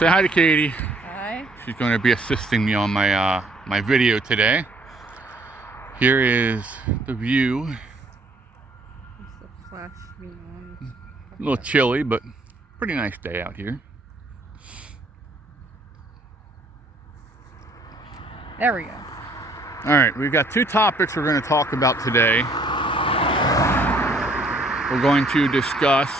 Say hi to Katie. Hi. She's going to be assisting me on my my video today. Here is the view. Just the flash being on. A little chilly, but pretty nice day out here. There we go. All right, we've got two topics we're going to talk about today. We're going to discuss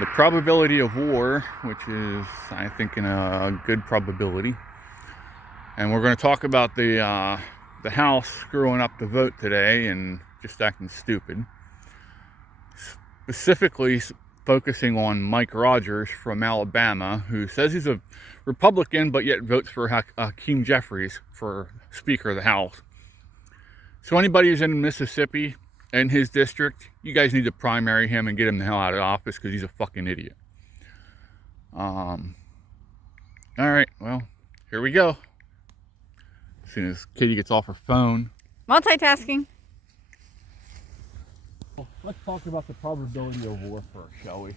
the probability of war, which is, I think, a good probability. And we're going to talk about the House screwing up the vote today and just acting stupid. Specifically focusing on Mike Rogers from Alabama, who says he's a Republican, but yet votes for Hakeem Jeffries for Speaker of the House. So anybody who's in Mississippi and his district, you guys need to primary him and get him the hell out of office because he's a fucking idiot. All right, well, here we go. As soon as Katie gets off her phone. Multitasking. Well, let's talk about the probability of war first, shall we?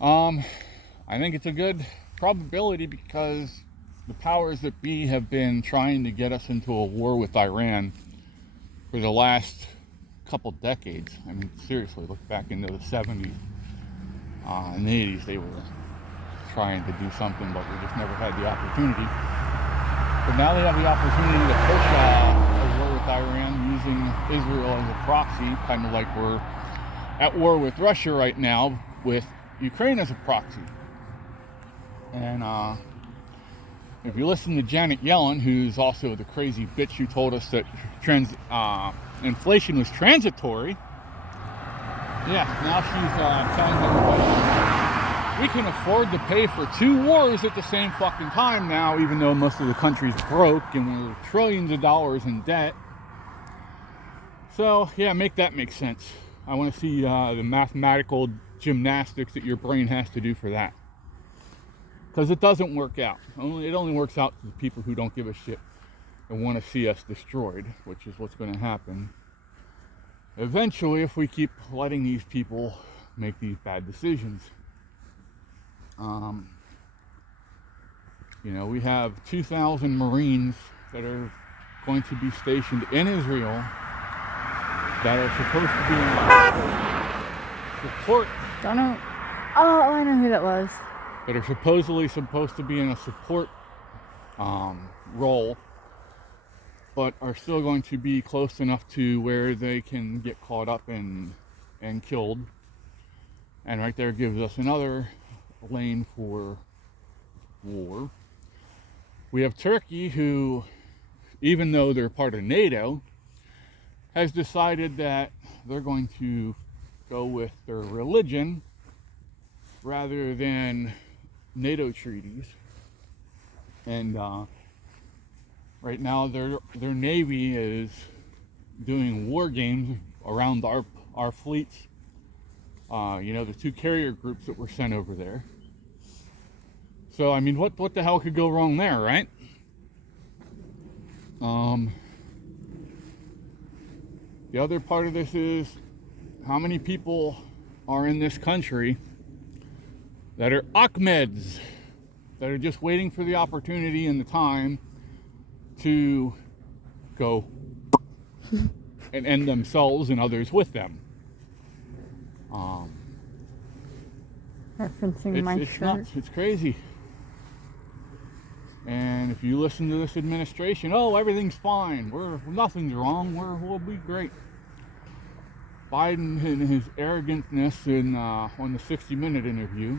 I think it's a good probability because the powers that be have been trying to get us into a war with Iran for the last couple decades. I mean, seriously, look back into the 70s and the 80s. They were trying to do something, but we just never had the opportunity. But now they have the opportunity to push a war with Iran using Israel as a proxy, kind of like we're at war with Russia right now with Ukraine as a proxy. And if you listen to Janet Yellen, who's also the crazy bitch who told us that inflation was transitory, yeah, now she's telling everybody we can afford to pay for 2 wars at the same fucking time now, even though most of the country's broke and we're trillions of dollars in debt. So, yeah, make that make sense. I want to see the mathematical gymnastics that your brain has to do for that. Because it doesn't work out. It only works out to the people who don't give a shit and want to see us destroyed, which is what's going to happen eventually if we keep letting these people make these bad decisions. You know, we have 2,000 Marines that are going to be stationed in Israel that are supposed to be in support. Don't know. Oh, I know who that was. That are supposedly supposed to be in a support role, but are still going to be close enough to where they can get caught up and killed. And right there gives us another lane for war. We have Turkey, who, even though they're part of NATO, has decided that they're going to go with their religion rather than NATO treaties. And right now their navy is doing war games around our fleets. You know, the 2 carrier groups that were sent over there. So I mean, what the hell could go wrong there, right? The other part of this is how many people are in this country that are Ahmeds, that are just waiting for the opportunity and the time to go and end themselves and others with them. Referencing my It's shirt. nuts. It's crazy. And if you listen to this administration, oh, everything's fine. Nothing's wrong. We'll be great. Biden, in his arrogantness on the 60-minute interview,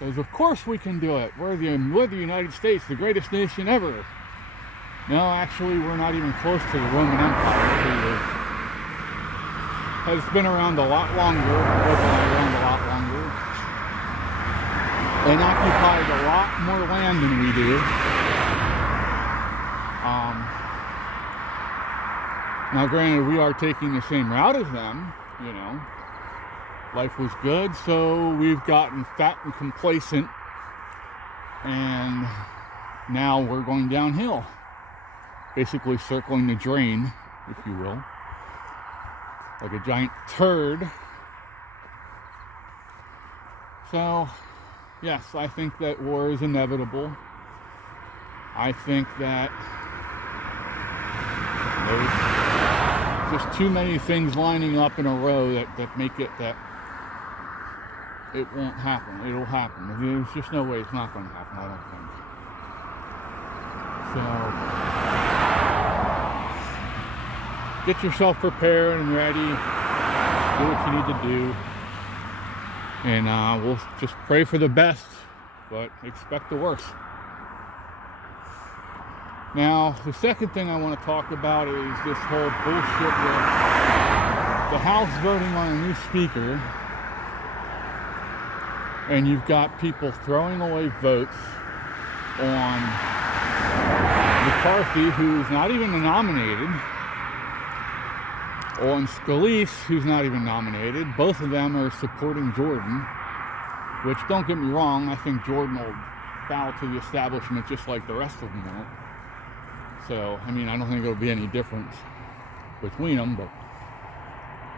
says, of course we can do it. We're the United States, the greatest nation ever. No, actually, we're not even close to the Roman Empire, who has been around a lot longer, and occupied a lot more land than we do. Now, granted, we are taking the same route as them, you know. Life was good, so we've gotten fat and complacent, and now we're going downhill. Basically circling the drain, if you will. Like a giant turd. So, yes, I think that war is inevitable. I think that there's just too many things lining up in a row that make it that it won't happen. It'll happen. There's just no way it's not going to happen, I don't think. So, get yourself prepared and ready. Do what you need to do. And we'll just pray for the best, but expect the worst. Now, the second thing I want to talk about is this whole bullshit with the House voting on a new speaker, and you've got people throwing away votes on McCarthy, who's not even nominated, on Scalise, who's not even nominated. Both of them are supporting Jordan, which, don't get me wrong, I think Jordan will bow to the establishment just like the rest of them will. So, I mean, I don't think there'll be any difference between them, but,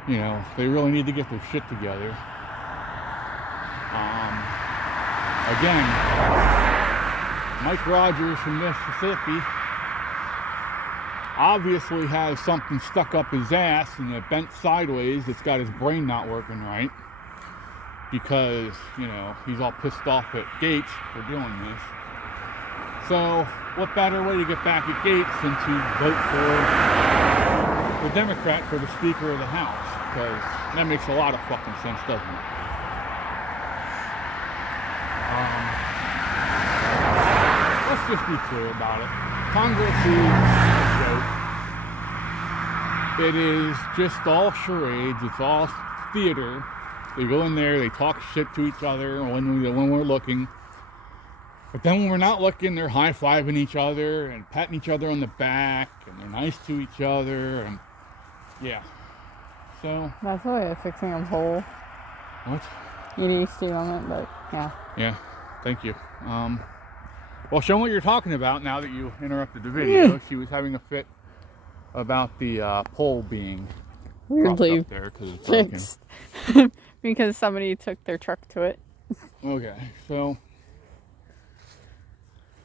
you know, they really need to get their shit together. Again, Mike Rogers from Mississippi obviously has something stuck up his ass and it bent sideways. It's got his brain not working right because, you know, he's all pissed off at Gates for doing this. So, what better way to get back at Gates than to vote for the Democrat for the Speaker of the House? Because that makes a lot of fucking sense, doesn't it? Let's just be clear about it. Congress is a joke. It is just all charades. It's all theater. They go in there, they talk shit to each other when we're looking. But then when we're not looking, they're high-fiving each other and patting each other on the back, and they're nice to each other, and yeah. So That's a way of fixing a hole. what? EDC on it, but yeah. Yeah, thank you. Well, show me what you're talking about now that you interrupted the video. She was having a fit about the pole being Weirdly up there because it's broken. fixed. Because somebody took their truck to it. Okay, so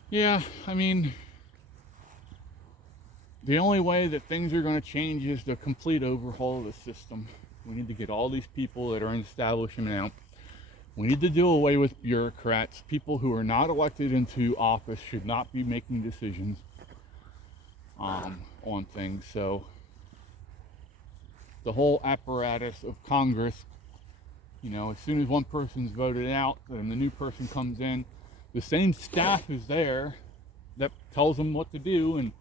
yeah, I mean, the only way that things are going to change is the complete overhaul of the system. We need to get all these people that are in establishment out. We need to do away with bureaucrats. People who are not elected into office should not be making decisions on things. So the whole apparatus of Congress, you know, as soon as one person's voted out and the new person comes in, the same staff is there that tells them what to do and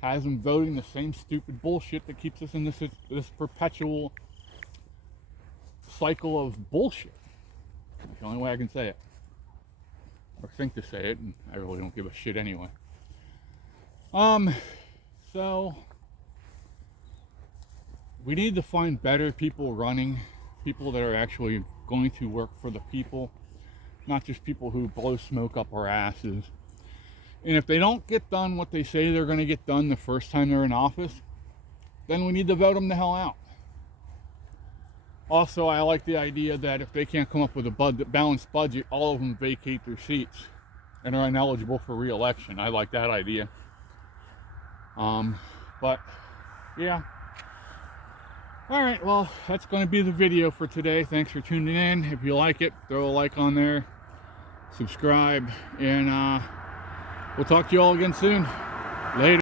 has them voting the same stupid bullshit that keeps us in this perpetual cycle of bullshit. That's the only way I can say it. Or think to say it, and I really don't give a shit anyway. So we need to find better people running, people that are actually going to work for the people, not just people who blow smoke up our asses. And if they don't get done what they say they're going to get done the first time they're in office, then we need to vote them the hell out. Also, I like the idea that if they can't come up with a balanced budget, all of them vacate their seats and are ineligible for re-election. I like that idea. But, yeah. Alright, well, that's going to be the video for today. Thanks for tuning in. If you like it, throw a like on there. Subscribe. And we'll talk to you all again soon. Later.